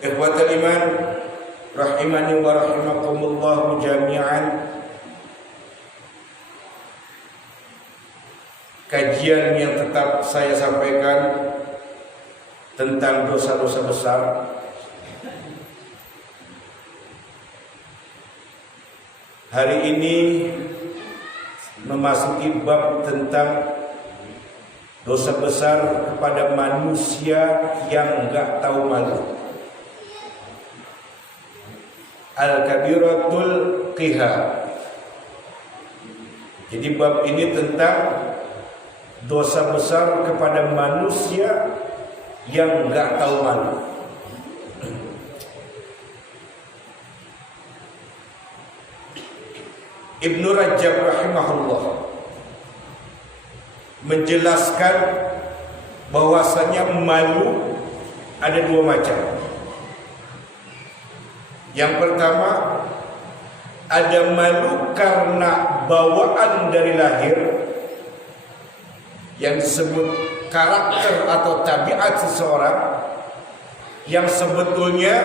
Ikhwatal iman, rahimani wa rahimakumullah jami'an. Kajian yang tetap saya sampaikan tentang dosa-dosa besar. Hari ini memasuki bab tentang dosa besar kepada manusia yang enggak tahu malu. Al-kabiratul qiha. Jadi bab ini tentang dosa besar kepada manusia yang enggak tahu malu. Ibnu Rajab rahimahullah menjelaskan bahwasanya malu ada dua macam. Yang pertama, ada malu karena bawaan dari lahir yang disebut karakter atau tabiat seseorang, yang sebetulnya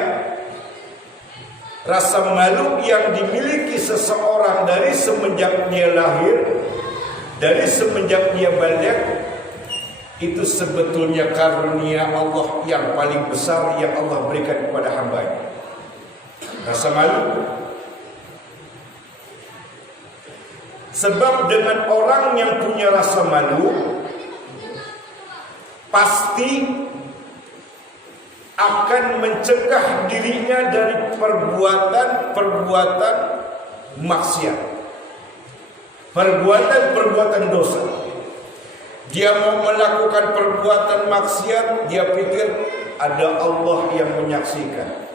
rasa malu yang dimiliki seseorang dari semenjak dia lahir, dari semenjak dia balik, itu sebetulnya karunia Allah yang paling besar yang Allah berikan kepada hamba-Nya. Rasa malu. Sebab dengan orang yang punya rasa malu, pasti akan mencegah dirinya dari perbuatan maksiat, perbuatan dosa. Dia mau melakukan perbuatan maksiat, dia pikir ada Allah yang menyaksikan.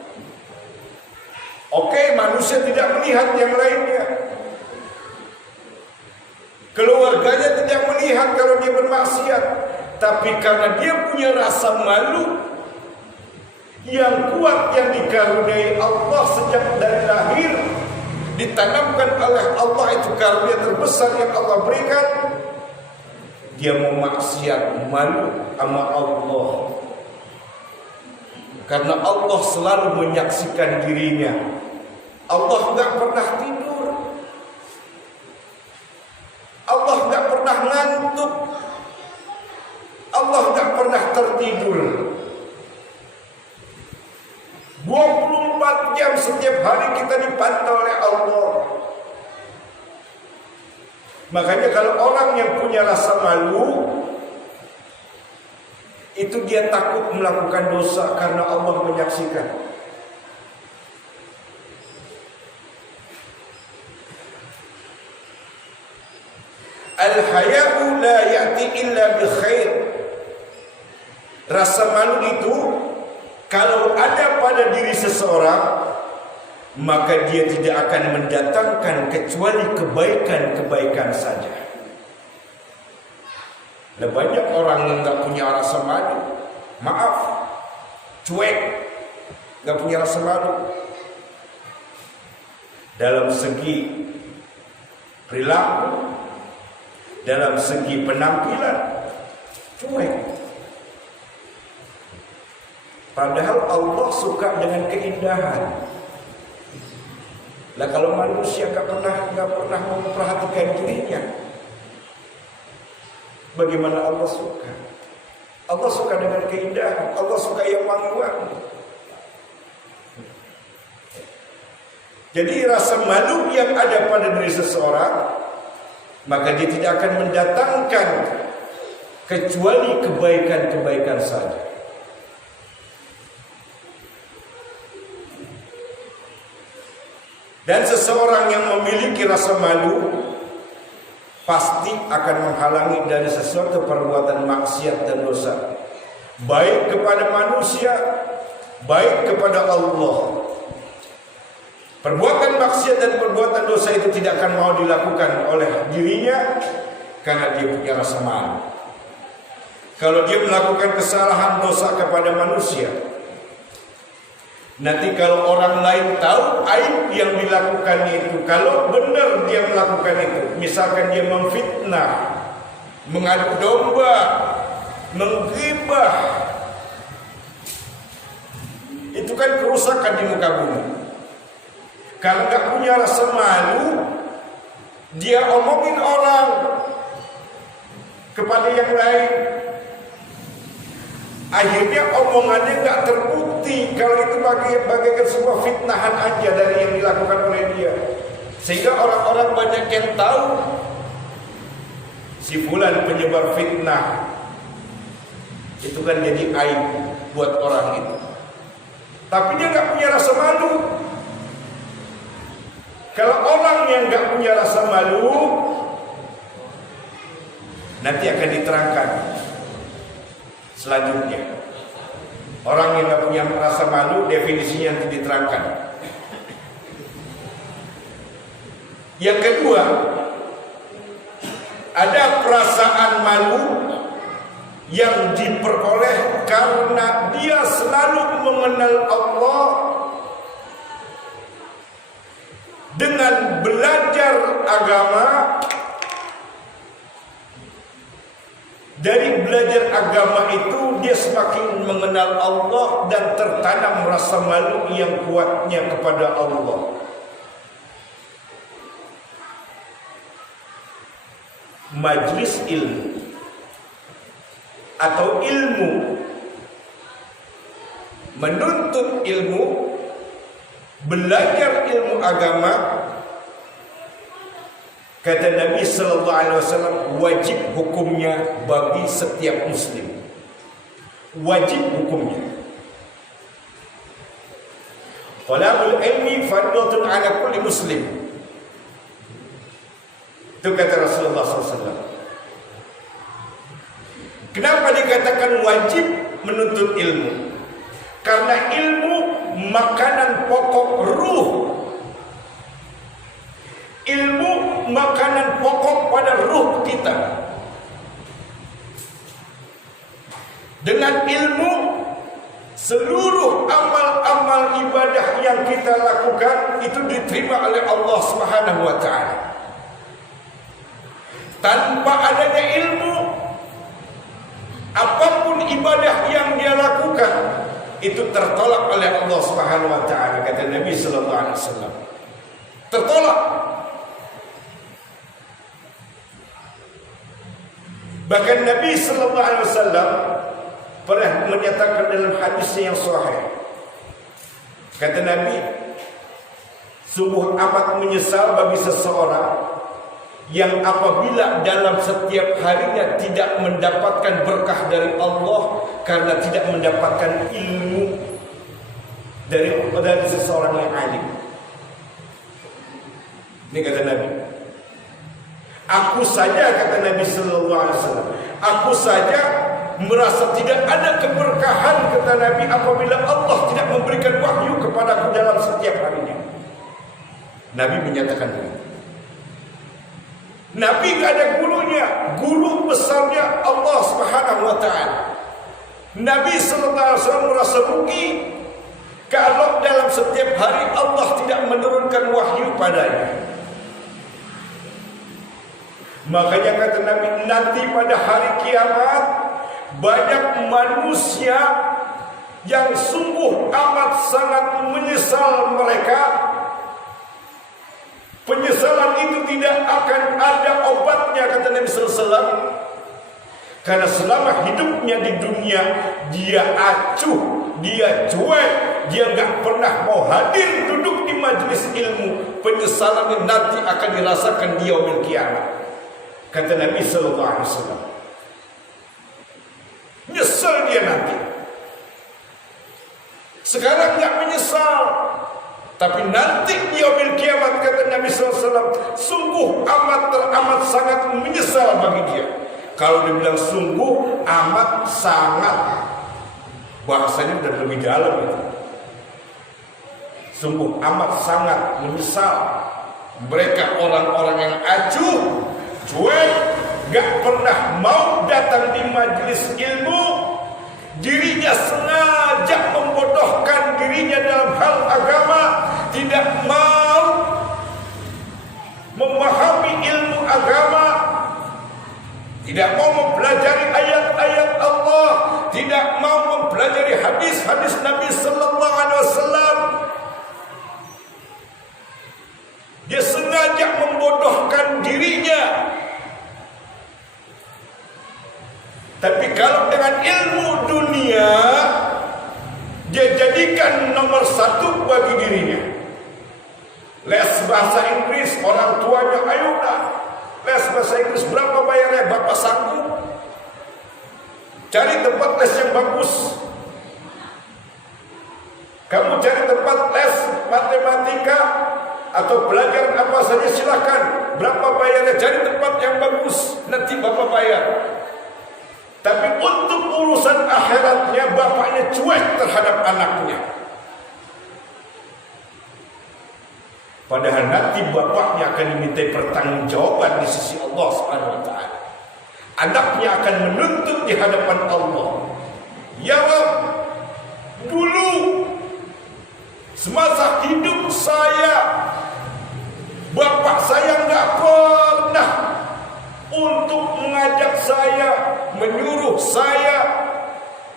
Oke, manusia tidak melihat yang lainnya, keluarganya tidak melihat kalau dia bermaksiat, tapi karena dia punya rasa malu yang kuat yang dikaruniai Allah sejak dari lahir, ditanamkan oleh Allah, itu karunia terbesar yang Allah berikan. Dia mau maksiat, malu sama Allah, karena Allah selalu menyaksikan dirinya. Allah enggak pernah tidur, Allah enggak pernah ngantuk, Allah enggak pernah tertidur. 24 jam setiap hari kita dipantau oleh Allah. Makanya kalau orang yang punya rasa malu, itu dia takut melakukan dosa karena Allah menyaksikan. Al-haya'u la ya'ti illa bi khair. Rasa malu itu kalau ada pada diri seseorang, maka dia tidak akan mendatangkan kecuali kebaikan-kebaikan saja. Ada banyak orang yang enggak punya rasa malu, maaf, cuek, enggak punya rasa malu dalam segi perilaku, dalam segi penampilan, cuek. Padahal Allah suka dengan keindahan. Lah kalau manusia enggak pernah memperhatikan dirinya, bagaimana Allah suka? Allah suka dengan keindahan, Allah suka yang wangi-wangi. Jadi rasa malu yang ada pada diri seseorang, maka dia tidak akan mendatangkan kecuali kebaikan-kebaikan saja. Dan seseorang yang memiliki rasa malu pasti akan menghalangi dari sesuatu perbuatan maksiat dan dosa, baik kepada manusia, baik kepada Allah. Perbuatan maksiat dan perbuatan dosa itu tidak akan mau dilakukan oleh dirinya karena dia punya rasa malu. Kalau dia melakukan kesalahan dosa kepada manusia, nanti kalau orang lain tahu aib yang dilakukan itu, kalau benar dia melakukan itu, misalkan dia memfitnah, mengadu domba, menggibah, Itu kan kerusakan di muka bumi. Kalau nggak punya rasa malu, dia omongin orang kepada yang lain. Akhirnya omongannya nggak terbukti. Kalau itu bagaikan sebuah fitnahan aja dari yang dilakukan oleh dia. Sehingga orang-orang banyak yang tahu si fulan penyebar fitnah. Itu kan jadi aib buat orang itu. Tapi dia nggak punya rasa malu. Kalau orang yang nggak punya rasa malu, nanti akan diterangkan selanjutnya. Orang yang nggak punya rasa malu, definisinya nanti diterangkan. Yang kedua, ada perasaan malu yang diperoleh karena dia selalu mengenal Allah dengan belajar agama. Dari belajar agama itu dia semakin mengenal Allah dan tertanam rasa malu yang kuatnya kepada Allah. Majlis ilmu atau ilmu, menuntut ilmu, belajar ilmu agama, kata Nabi sallallahu alaihi wasallam, wajib hukumnya bagi setiap muslim. Wajib hukumnya. Talabul ilmi fardhatun ala kulli muslim. Itu kata Rasulullah SAW. Kenapa dikatakan wajib menuntut ilmu? Karena ilmu makanan pokok ruh. Ilmu makanan pokok pada ruh kita. Dengan ilmu, seluruh amal-amal ibadah yang kita lakukan itu diterima oleh Allah Subhanahu wa taala. Tanpa adanya ilmu, apapun ibadah yang dia lakukan itu tertolak oleh Allah Subhanahu wa taala, kata Nabi sallallahu alaihi wasallam. Tertolak. Bahkan Nabi sallallahu alaihi wasallam pernah menyatakan dalam hadisnya yang sahih. Kata Nabi, sungguh amat menyesal bagi seseorang yang apabila dalam setiap harinya tidak mendapatkan berkah dari Allah karena tidak mendapatkan ilmu dari seseorang yang alim. Ini kata Nabi. Aku saja, kata Nabi sallallahu alaihi wasallam, aku saja merasa tidak ada keberkahan, kata Nabi, apabila Allah tidak memberikan wahyu kepadaku dalam setiap harinya. Nabi menyatakan ini. Nabi gak ada gurunya, guru besarnya Allah Subhanahu wa taala. Nabi sallallahu alaihi wasallam merasa rugi kalau dalam setiap hari Allah tidak menurunkan wahyu padanya. Makanya kata Nabi, nanti pada hari kiamat banyak manusia yang sungguh amat sangat menyesal mereka. Penyesalan itu tidak akan ada obatnya, kata Nabi sallallahu alaihi wasallam. Karena selama hidupnya di dunia dia acuh, dia cuek, dia gak pernah mau hadir duduk di majelis ilmu. Penyesalan nanti akan dirasakan di yaumil kiamat, kata Nabi sallallahu alaihi wasallam. Nyesal dia nanti. Sekarang gak menyesal, tapi nanti di yaumil kiamat, kata Nabi SAW, sungguh amat sangat menyesal bagi dia. Kalau dibilang sungguh amat sangat, bahasanya udah lebih dalam itu. Sungguh amat sangat menyesal. Mereka orang-orang yang acuh, cuek, gak pernah mau datang di majelis ilmu. Dirinya sengaja membodohkan dirinya dalam hal agama, tidak mau memahami ilmu agama, tidak mau mempelajari ayat-ayat Allah, tidak mau mempelajari hadis-hadis Nabi sallallahu dia jadikan nomor satu bagi dirinya. Les bahasa Inggris, orang tuanya, ayolah les bahasa Inggris, berapa bayarnya? Bapak sanggup? Cari tempat les yang bagus. Kamu cari tempat les matematika atau belajar apa saja silakan. Berapa bayarnya? Cari tempat yang bagus, nanti bapak bayar. Tapi untuk urusan akhiratnya bapaknya cuek terhadap anaknya. Padahal nanti bapaknya akan dimintai pertanggungjawaban di sisi Allah Subhanahu wa taala. Anaknya akan menuntut di hadapan Allah. Ya Rabb, dulu semasa hidup saya, bapak saya enggak pernah untuk mengajak saya, menyuruh saya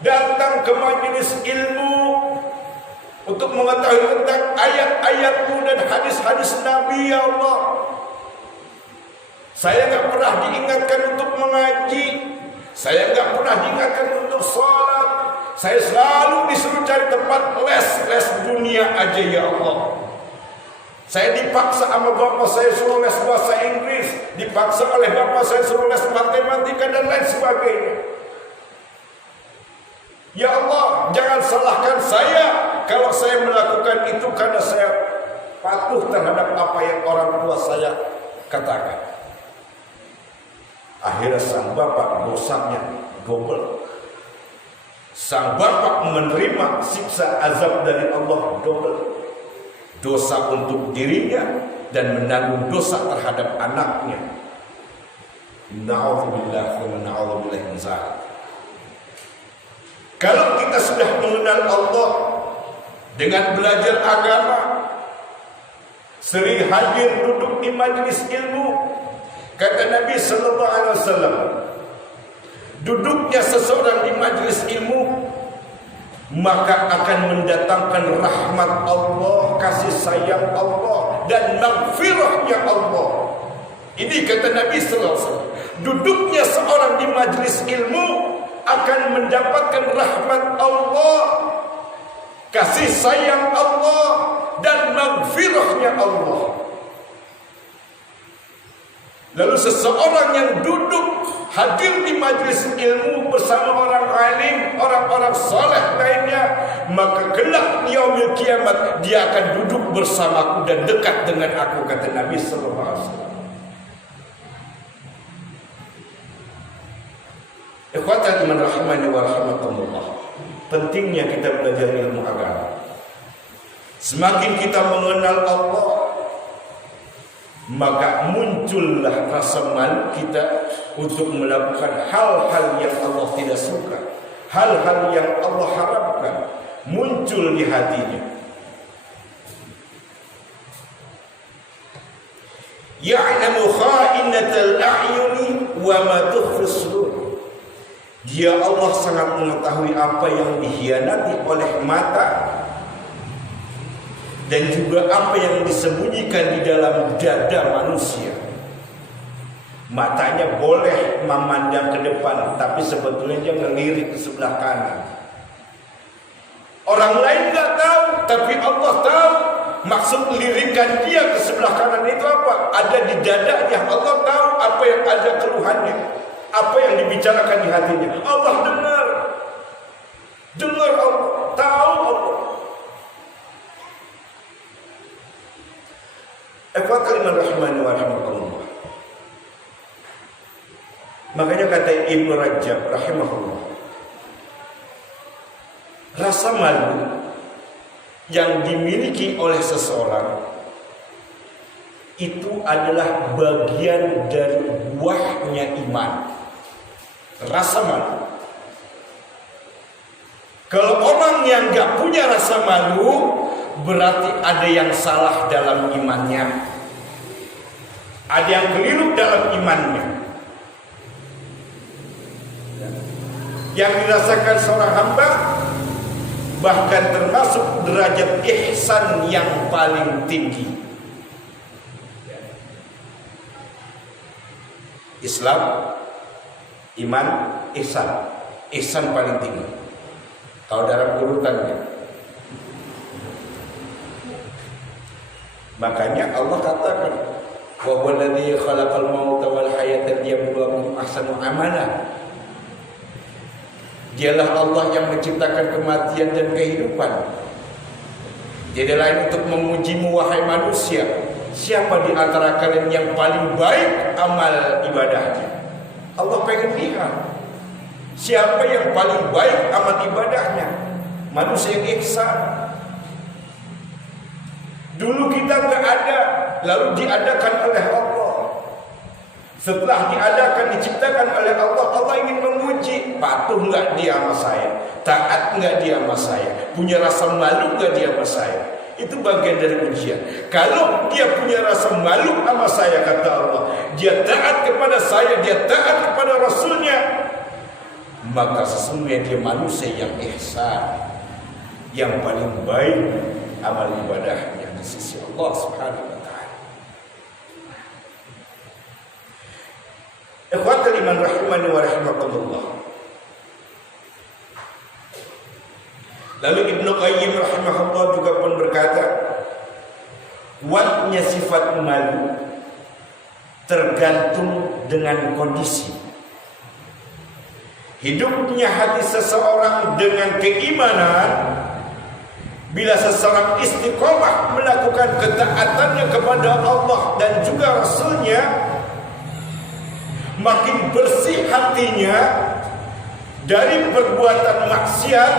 datang ke majelis ilmu untuk mengetahui tentang ayat-ayatmu dan hadis-hadis Nabi. Ya Allah, saya enggak pernah diingatkan untuk mengaji, saya enggak pernah diingatkan untuk sholat. Saya selalu disuruh cari tempat les dunia aja. Ya Allah, saya dipaksa sama bapak saya suruh les bahasa Inggris, dipaksa oleh bapak saya suruh les matematika dan lain sebagainya. Ya Allah, jangan salahkan saya kalau saya melakukan itu karena saya patuh terhadap apa yang orang tua saya katakan. Akhirnya sang bapak dosanya double. Sang bapak menerima siksa azab dari Allah double. Dosa untuk dirinya dan menanggung dosa terhadap anaknya. Na'udzubillah wa na'udzubillah min dzalik. Kalau kita sudah mengenal Allah dengan belajar agama, sering hadir duduk di majelis ilmu, kata Nabi sallallahu alaihi wasallam, duduknya seseorang di majelis ilmu maka akan mendatangkan rahmat Allah, kasih sayang Allah dan maghfirahnya Allah. Ini kata Nabi sallallahu alaihi wasallam, duduknya seorang di majelis ilmu akan mendapatkan rahmat Allah, kasih sayang Allah dan maghfirahnya Allah. Lalu seseorang yang duduk hadir di majelis ilmu bersama orang alim, orang-orang saleh lainnya, maka kelak yaumil kiamat dia akan duduk bersamaku dan dekat dengan aku, kata Nabi sallallahu alaihi wasallam. Ikhwatan iman rahimani wa rahimakumullah. Pentingnya kita belajar ilmu agama. Semakin kita mengenal Allah, maka muncullah rasa malu kita untuk melakukan hal-hal yang Allah tidak suka, hal-hal yang Allah haramkan, muncul di hatinya. Ya'lamu kha'inatal a'yuni wa ma tukhfis sudur. Dia Allah sangat mengetahui apa yang dikhianati oleh mata dan juga apa yang disembunyikan di dalam dada manusia. Matanya boleh memandang ke depan, tapi sebetulnya dia ngelirik ke sebelah kanan. Orang lain nggak tahu, tapi Allah tahu. Maksud lirikan dia ke sebelah kanan itu apa? Ada di dadanya. Allah tahu apa yang ada keluhannya, apa yang dibicarakan di hatinya. Allah dengar Allah, tahu Allah. Ikhwatul rahimani wa rahimakumullah. Makanya kata Ibnu Rajab rahimahullah, rasa malu yang dimiliki oleh seseorang itu adalah bagian dari buahnya iman. Rasa malu. Kalau orang yang gak punya rasa malu, berarti ada yang salah dalam imannya, ada yang keliru dalam imannya. Yang dirasakan seorang hamba bahkan termasuk derajat ihsan yang paling tinggi. Islam, iman, ihsan. Ihsan paling tinggi. Tahu dalam urutannya. Makanya Allah katakan, wa huwallazi khalaqal mauta wal hayata liyabluwakum ahsanu amala. Dialah Allah yang menciptakan kematian dan kehidupan. Tidak lain untuk mengujimu wahai manusia, siapa di antara kalian yang paling baik amal ibadahnya. Allah pengen lihat siapa yang paling baik amal ibadahnya. Manusia yang ihsan. Dulu kita nggak ada, lalu diadakan oleh Allah. Setelah diadakan, diciptakan oleh Allah, Allah ingin menguji, patuh nggak dia sama saya, taat nggak dia sama saya, punya rasa malu nggak dia sama saya. Itu bagian dari ujian. Kalau dia punya rasa malu sama saya, kata Allah, dia taat kepada saya, dia taat kepada Rasulnya, maka sesungguhnya dia manusia yang ihsan, yang paling baik amal ibadahnya di sisi Allah Subhanahu wa ta'ala. Ikhwatul iman rahimani wa rahimakumullah. Lalu Ibnu Qayyim rahimahullah juga pun berkata, kuatnya sifat malu tergantung dengan kondisi. Hidupnya hati seseorang dengan keimanan, bila seseorang istiqomah melakukan ketaatannya kepada Allah dan juga Rasulnya, makin bersih hatinya dari perbuatan maksiat,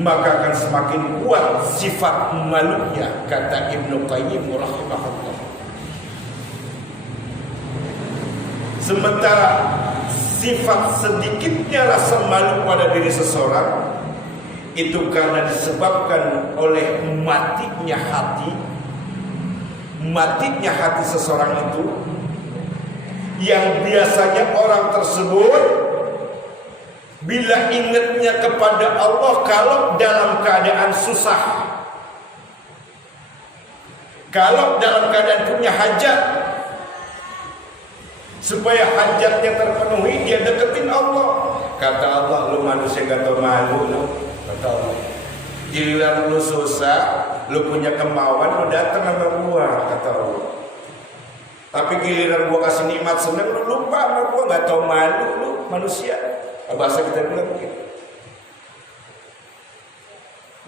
maka akan semakin kuat sifat malunya, kata Ibnu Qayyim rahimahullah. Sementara sifat sedikitnya rasa malu pada diri seseorang itu karena disebabkan oleh matinya hati seseorang itu, yang biasanya orang tersebut bila ingatnya kepada Allah kalau dalam keadaan susah, kalau dalam keadaan punya hajat, supaya hajatnya terpenuhi dia deketin Allah. Kata Allah, lu manusia gak tau malu lu. Kata Allah, giliran lu susah, lu punya kemauan, lu datang sama gua, kata Allah. Tapi giliran gua kasih nikmat seneng, lu lupa sama gua, gak tau malu lu manusia. Bahasa kita bilang begitu.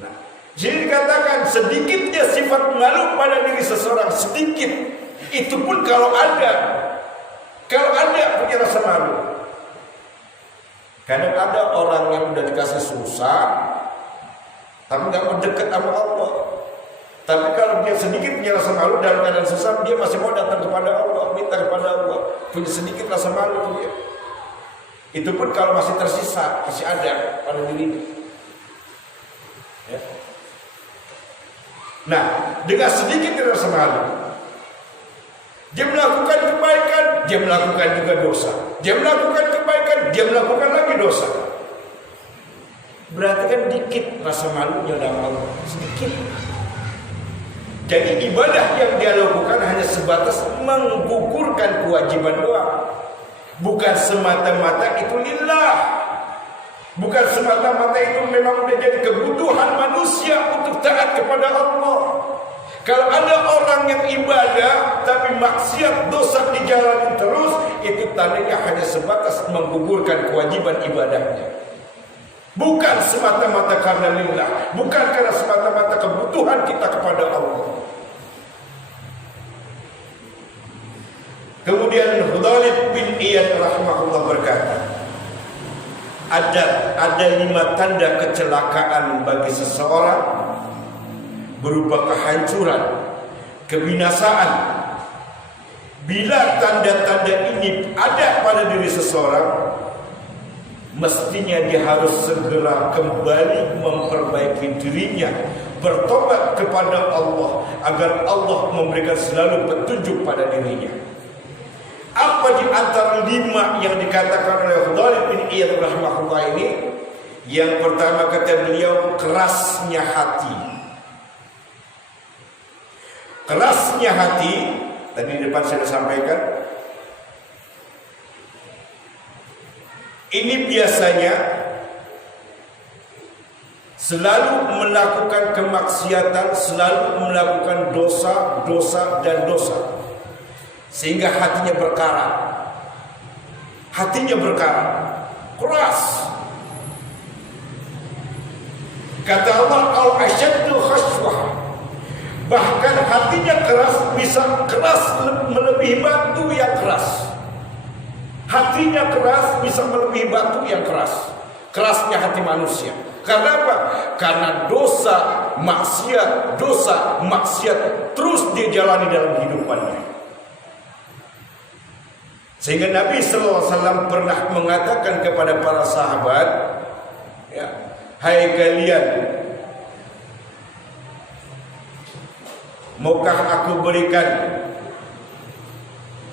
Nah, jadi dikatakan sedikitnya sifat malu pada diri seseorang, sedikit. Itu pun kalau ada punya rasa malu. Kadang ada orang yang udah dikasih susah, tapi gak mau dekat sama Allah. Tapi kalau dia sedikit punya rasa malu dalam keadaan susah, dia masih mau datang kepada Allah, minta kepada Allah. Punya sedikit rasa malu tuh dia. Itu pun kalau masih tersisa, masih ada pada dirinya. Ya. Nah, dengan sedikit rasa malu, dia melakukan kebaikan, dia melakukan juga dosa. Dia melakukan kebaikan, dia melakukan lagi dosa. Berarti kan dikit rasa malunya dalam Allah, sedikit. Jadi ibadah yang dia lakukan hanya sebatas menggugurkan kewajiban doang. Bukan semata-mata itu lillah. Bukan semata-mata itu memang udah jadi kebutuhan manusia untuk taat kepada Allah. Kalau ada orang yang ibadah tapi maksiat dosa dijalani terus, itu tandanya hanya sebatas menggugurkan kewajiban ibadahnya. Bukan semata-mata karena lillah, bukan karena semata-mata kebutuhan kita kepada Allah. Kemudian Khalid bin Iyad rahimahullah berkata, ada 5 tanda kecelakaan bagi seseorang, berupa kehancuran, kebinasaan. Bila tanda-tanda ini ada pada diri seseorang, mestinya dia harus segera kembali memperbaiki dirinya, bertobat kepada Allah agar Allah memberikan selalu petunjuk pada dirinya. Apa di antara 5 yang dikatakan oleh Khalid bin Iyad rahimahullah ini? Yang pertama kata beliau, kerasnya hati. Kerasnya hati, tadi di depan saya sampaikan, ini biasanya selalu melakukan kemaksiatan, selalu melakukan dosa, sehingga hatinya berkarat. Keras. Kata Allah, au asyaddu khashwah. Bahkan hatinya keras, bisa keras melebihi batu yang keras. Hatinya keras bisa melebihi batu yang keras. Kerasnya hati manusia. Karena apa? Karena dosa maksiat terus dia jalani dalam hidupannya. Sehingga Nabi SAW pernah mengatakan kepada para sahabat, ya, hai kalian, maukah aku berikan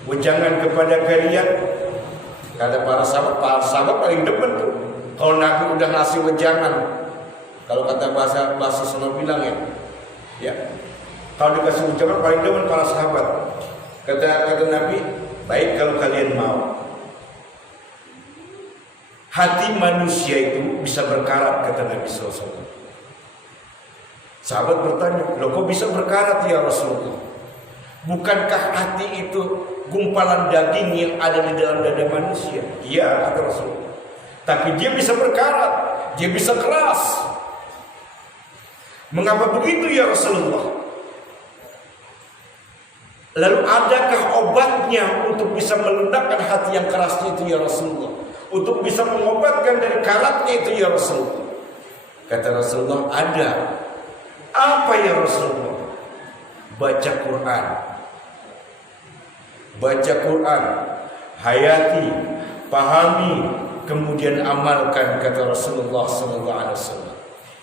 wejangan kepada kalian? Kata para sahabat paling demen tuh kalau Nabi udah ngasih wejangan. Kalau kata bahasa Sunda bilang ya, kalau dikasih wejangan paling demen para sahabat. Kata Nabi, baik kalau kalian mau. Hati manusia itu bisa berkarat, kata Nabi SAW. Sahabat bertanya, loh kok bisa berkarat ya Rasulullah? Bukankah hati itu gumpalan daging yang ada di dalam dada manusia? Iya, kata Rasulullah. Tapi dia bisa berkarat, dia bisa keras. Mengapa begitu ya Rasulullah? Lalu adakah obatnya untuk bisa melunakkan hati yang keras itu ya Rasulullah? Untuk bisa mengobatkan dari karatnya itu ya Rasulullah? Kata Rasulullah, ada. Apa ya Rasulullah? Baca Quran. Baca Quran, hayati, pahami, kemudian amalkan, kata Rasulullah SAW.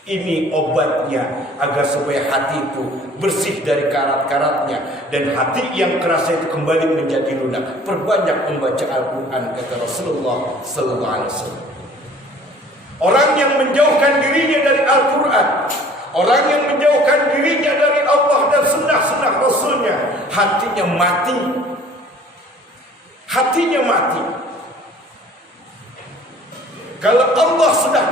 Ini obatnya agar supaya hati itu bersih dari karat-karatnya dan hati yang keras itu kembali menjadi lunak. Perbanyak membaca Al-Quran, kata Rasulullah SAW. Orang yang menjauhkan dirinya dari Al-Quran, orang yang menjauhkan dirinya dari Allah dan sunnah-sunnah Rasulnya, hatinya mati. Hatinya mati. Kalau Allah sudah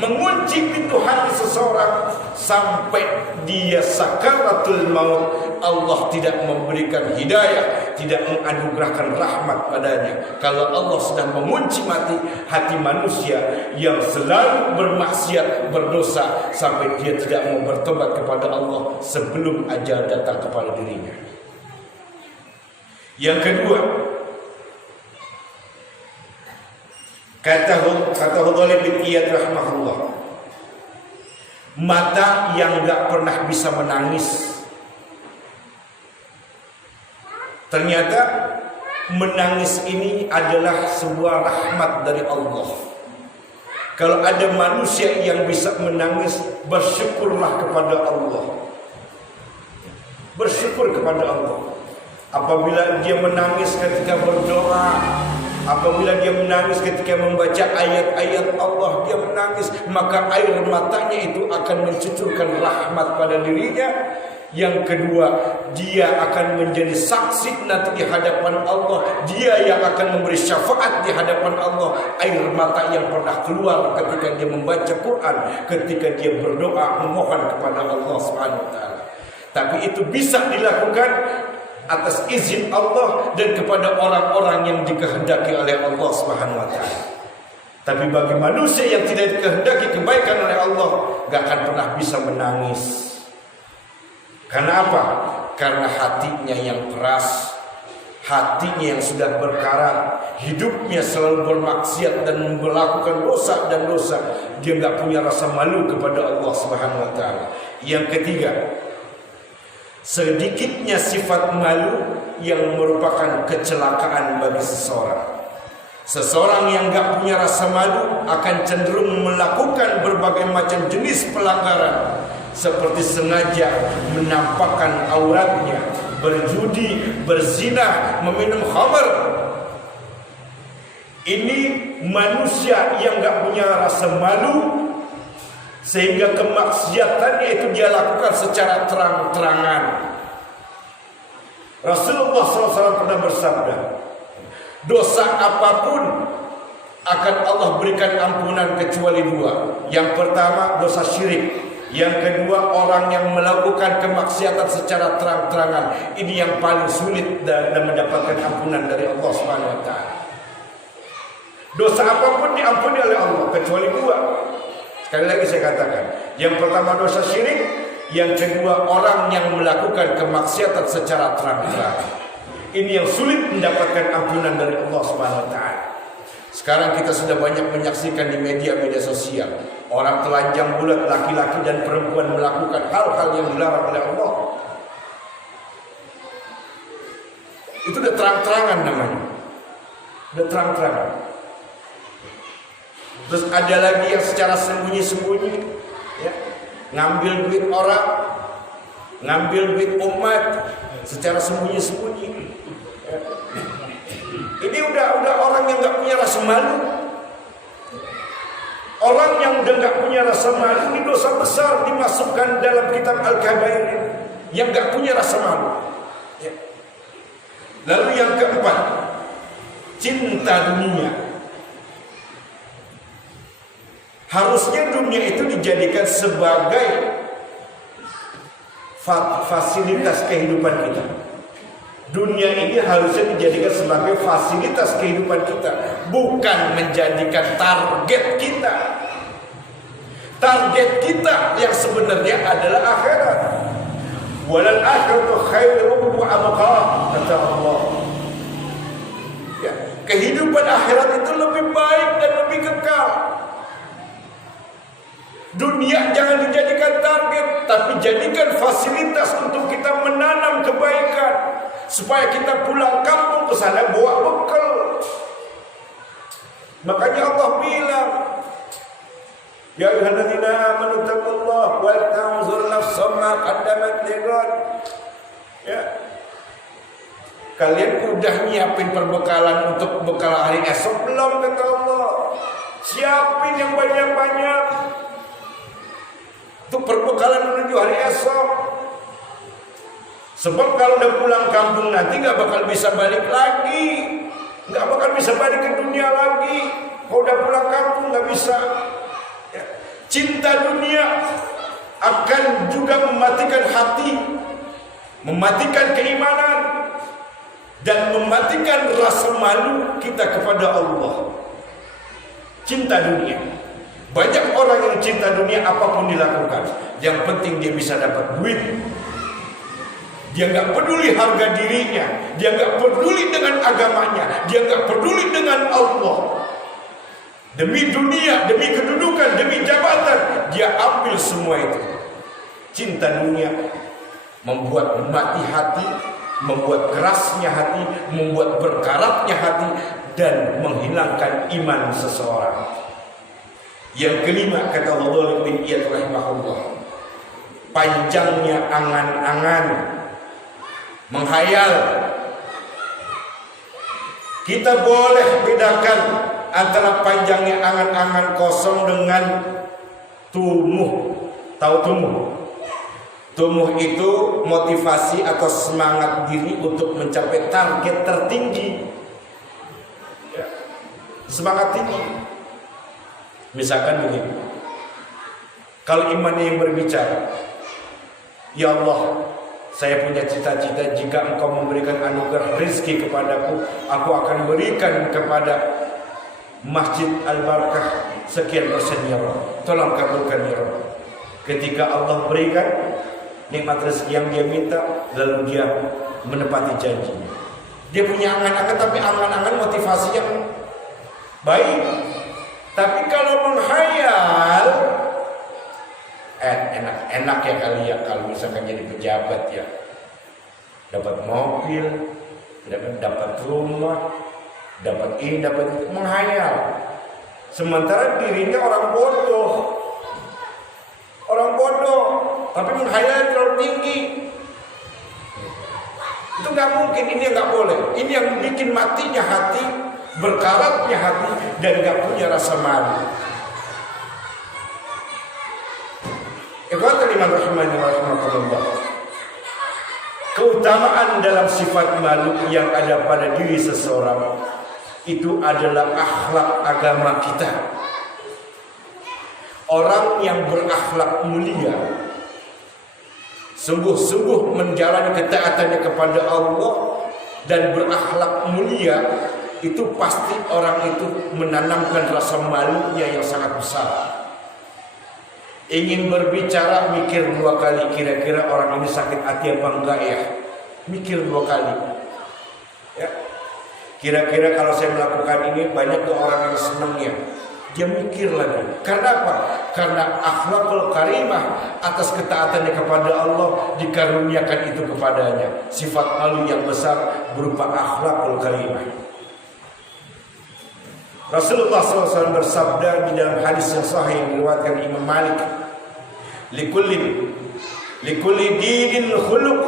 mengunci pintu hati seseorang sampai dia sakaratul maut, Allah tidak memberikan hidayah, tidak menganugerahkan rahmat padanya. Kalau Allah sudah mengunci hati manusia yang selalu bermaksiat, berdosa, sampai dia tidak mau bertobat kepada Allah sebelum ajal datang kepada dirinya. Yang kedua, kata Hudzaifah bin Iyad rahimahullah, mata yang gak pernah bisa menangis. Ternyata menangis ini adalah sebuah rahmat dari Allah. Kalau ada manusia yang bisa menangis, bersyukurlah kepada Allah. Bersyukur kepada Allah. Apabila dia menangis ketika berdoa, apabila dia menangis ketika membaca ayat-ayat Allah, dia menangis, maka air matanya itu akan mencucurkan rahmat pada dirinya. Yang kedua, dia akan menjadi saksi nanti di hadapan Allah. Dia yang akan memberi syafaat di hadapan Allah. Air mata yang pernah keluar ketika dia membaca Quran, ketika dia berdoa memohon kepada Allah SWT. Tapi itu bisa dilakukan atas izin Allah dan kepada orang-orang yang dikehendaki oleh Allah Subhanahu wa taala. Tapi bagi manusia yang tidak dikehendaki kebaikan oleh Allah, gak akan pernah bisa menangis. Karena apa? Karena hatinya yang keras, hatinya yang sudah berkarat, hidupnya selalu bermaksiat dan melakukan dosa. Dia gak punya rasa malu kepada Allah Subhanahu wa taala. Yang ketiga, sedikitnya sifat malu yang merupakan kecelakaan bagi seseorang. Seseorang yang gak punya rasa malu akan cenderung melakukan berbagai macam jenis pelanggaran, seperti sengaja menampakkan auratnya, berjudi, berzina, meminum khamar. Ini manusia yang gak punya rasa malu, sehingga kemaksiatannya itu dia lakukan secara terang-terangan. Rasulullah SAW pernah bersabda, dosa apapun akan Allah berikan ampunan kecuali dua. Yang pertama dosa syirik, yang kedua orang yang melakukan kemaksiatan secara terang-terangan. Ini yang paling sulit dan mendapatkan ampunan dari Allah Subhanahu wa taala. Dosa apapun diampuni oleh Allah kecuali dua. Sekali lagi saya katakan, yang pertama dosa syirik, yang kedua orang yang melakukan kemaksiatan secara terang-terangan. Ini yang sulit mendapatkan ampunan dari Allah Subhanahu wa taala. Sekarang kita sudah banyak menyaksikan di media-media sosial, orang telanjang bulat, laki-laki dan perempuan melakukan hal-hal yang dilarang oleh Allah. Itu udah terang-terangan namanya. Udah terang-terangan. Terus ada lagi yang secara sembunyi-sembunyi, ya, ngambil duit orang, ngambil duit umat secara sembunyi-sembunyi. Ya. Ini udah orang yang nggak punya rasa malu. Orang yang udah nggak punya rasa malu, ini dosa besar dimasukkan dalam kitab Al-Kabair, yang nggak punya rasa malu. Ya. Lalu yang keempat, cinta dunia. Harusnya dunia itu dijadikan sebagai fasilitas kehidupan kita. Dunia ini harusnya dijadikan sebagai fasilitas kehidupan kita, bukan menjadikan target kita. Target kita yang sebenarnya adalah akhirat. Walal akhiratu khairum wa abqa, kata Allah. Ya, kehidupan akhirat itu lebih baik dan lebih kekal. Dunia jangan dijadikan target, tapi jadikan fasilitas untuk kita menanam kebaikan, supaya kita pulang kampung ke sana bawa bekal. Makanya Allah bilang, ya ayyuhalladzina amanu taqullaha wal tanzur nafsum ma qaddamat lighad. Ya. Kalian udah nyiapin perbekalan untuk bekal hari esok belum, kata Allah? Siapin yang banyak-banyak untuk perbekalan menuju hari esok. Sebab kalau udah pulang kampung nanti gak bakal bisa balik lagi, gak bakal bisa balik ke dunia lagi. Kalau udah pulang kampung gak bisa. Ya. Cinta dunia akan juga mematikan hati, mematikan keimanan, dan mematikan rasa malu kita kepada Allah. Cinta dunia. Banyak orang yang cinta dunia, apapun dilakukan, yang penting dia bisa dapat duit. Dia nggak peduli harga dirinya, dia nggak peduli dengan agamanya, dia nggak peduli dengan Allah. Demi dunia, demi kedudukan, demi jabatan, dia ambil semua itu. Cinta dunia membuat mati hati, membuat kerasnya hati, membuat berkaratnya hati, dan menghilangkan iman seseorang. Yang kelima, kata Allah bin Iyad rahimahullah, panjangnya angan-angan, menghayal. Kita boleh bedakan antara panjangnya angan-angan kosong dengan tumuh. Tahu tumuh? Tumuh itu motivasi atau semangat diri untuk mencapai target tertinggi. Ya. Semangat tinggi. Misalkan begini, kalau iman yang berbicara, ya Allah, saya punya cita-cita, jika Engkau memberikan anugerah rezeki kepadaku, aku akan berikan kepada Masjid Al-Barakah sekian persen ya Allah. Tolong kabulkan ya Allah. Ketika Allah berikan nikmat rezeki yang dia minta, lalu dia menepati janjinya. Dia punya angan-angan, tapi angan-angan motivasi yang baik. Tapi kalau menghayal, enak ya kali ya kalau misalkan jadi pejabat ya, dapat mobil, dapat rumah, dapat ini, dapat itu, menghayal. Sementara dirinya orang bodoh, tapi menghayal terlalu tinggi. Itu nggak mungkin, ini nggak boleh. Ini yang bikin matinya hati, berkaratnya hati, dan gak punya rasa malu. Ikhwatul iman rahimani wa rahimakumullah. Keutamaan dalam sifat malu yang ada pada diri seseorang itu adalah akhlak agama kita. Orang yang berakhlak mulia, sungguh-sungguh menjalani ketaatannya kepada Allah dan berakhlak mulia, itu pasti orang itu menanamkan rasa malunya yang sangat besar. Ingin berbicara, mikir 2 kali, kira-kira orang ini sakit hati apa enggak ya? Mikir 2 kali. Ya. Kira-kira kalau saya melakukan ini banyak ke orang yang senangnya. Dia mikir lagi. Karena apa? Karena akhlakul karimah, atas ketaatannya kepada Allah dikaruniakan itu kepadanya. Sifat malu yang besar berupa akhlakul karimah. Rasulullah SAW bersabda di dalam hadis yang sahih yang diriwayatkan Imam Malik, likulli dinin khuluq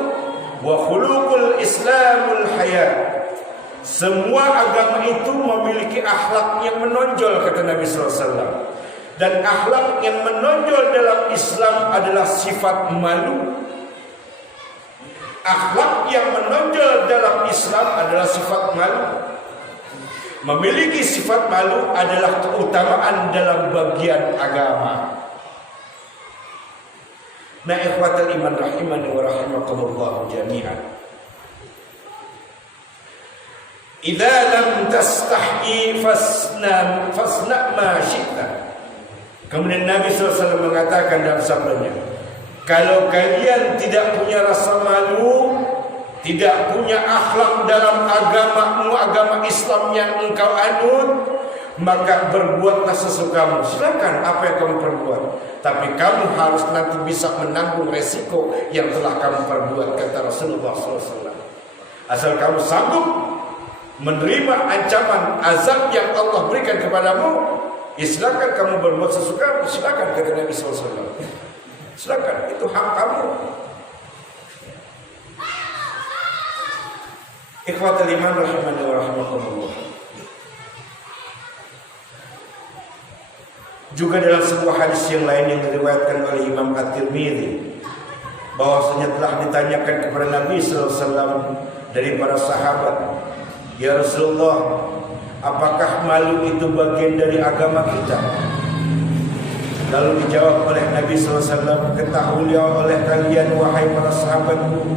wa khuluqul Islamul haya. Semua agama itu memiliki akhlak yang menonjol, kata Nabi SAW. Dan akhlak yang menonjol dalam Islam adalah sifat malu. Akhlak yang menonjol dalam Islam adalah sifat malu. Memiliki sifat malu adalah keutamaan dalam bagian agama. Nah, ikhwatal iman rahimani wa rahimakumullah jami'an. Idza lam tastahi fasna ma syi'ta. Kemudian Nabi SAW mengatakan dalam sabdanya, kalau kalian tidak punya rasa malu, tidak punya akhlak dalam agamamu, agama Islam yang engkau anut, maka berbuatlah sesukamu. Silakan apa yang kamu perbuat, tapi kamu harus nanti bisa menanggung resiko yang telah kamu perbuat, kata Rasulullah SAW. Asal kamu sanggup menerima ancaman azab yang Allah berikan kepadamu, ya silakan kamu berbuat sesukamu. Silakan, kata Nabi SAW. Silakan, itu hak kamu. Ikhwatul iman rahimani wa rahimakumullah. Juga dalam sebuah hadis yang lain yang diriwayatkan oleh Imam At-Tirmidzi, bahwasanya telah ditanyakan kepada Nabi SAW dari para sahabat, ya Rasulullah, apakah malu itu bagian dari agama kita? Lalu dijawab oleh Nabi SAW, ketahuilah oleh kalian wahai para sahabatku,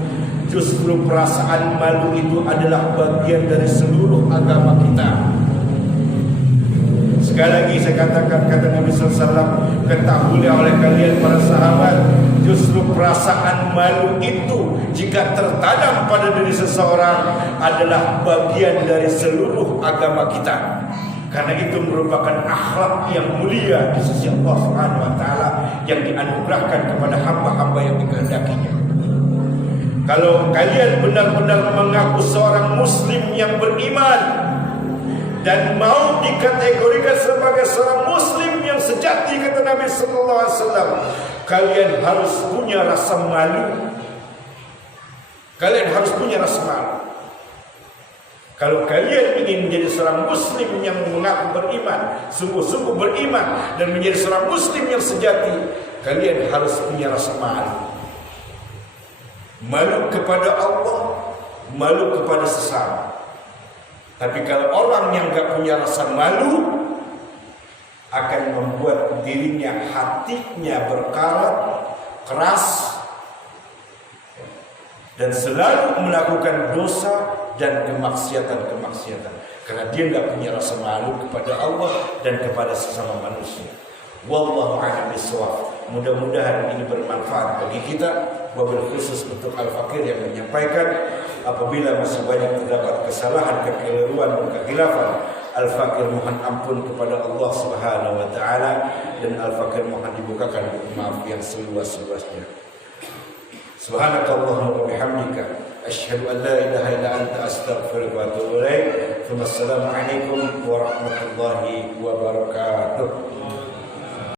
justru perasaan malu itu adalah bagian dari seluruh agama kita. Sekali lagi saya katakan, kata Nabi SAW, ketahuilah oleh kalian para sahabat, justru perasaan malu itu jika tertanam pada diri seseorang adalah bagian dari seluruh agama kita. Karena itu merupakan akhlak yang mulia di sisi Allah Subhanahu wa taala yang dianugerahkan kepada hamba-hamba yang dikehendakinya. Kalau kalian benar-benar mengaku seorang muslim yang beriman dan mau dikategorikan sebagai seorang muslim yang sejati, kata Nabi sallallahu alaihi wasallam, kalian harus punya rasa malu. Kalian harus punya rasa malu. Kalau kalian ingin menjadi seorang muslim yang mengaku beriman, sungguh-sungguh beriman, dan menjadi seorang muslim yang sejati, kalian harus punya rasa malu. Malu kepada Allah, malu kepada sesama. Tapi kalau orang yang gak punya rasa malu, akan membuat dirinya, hatinya berkarat, keras, dan selalu melakukan dosa dan kemaksiatan-kemaksiatan, karena dia tidak punya rasa malu kepada Allah dan kepada sesama manusia. Wallahu a'lam bishawab. Mudah-mudahan ini bermanfaat bagi kita, wabil khusus untuk Al-Fakir yang menyampaikan. Apabila masih banyak terdapat kesalahan, kekeliruan dan kekhilafan, Al-Fakir mohon ampun kepada Allah Subhanahu wa taala, dan Al-Fakir mohon dibukakan maaf yang seluas-luasnya. Subhanakallahumma wa bihamdika asyhadu an la ilaha illa anta astaghfiruka wa atubu ilaik. Wassalamu alaikum warahmatullahi wabarakatuh.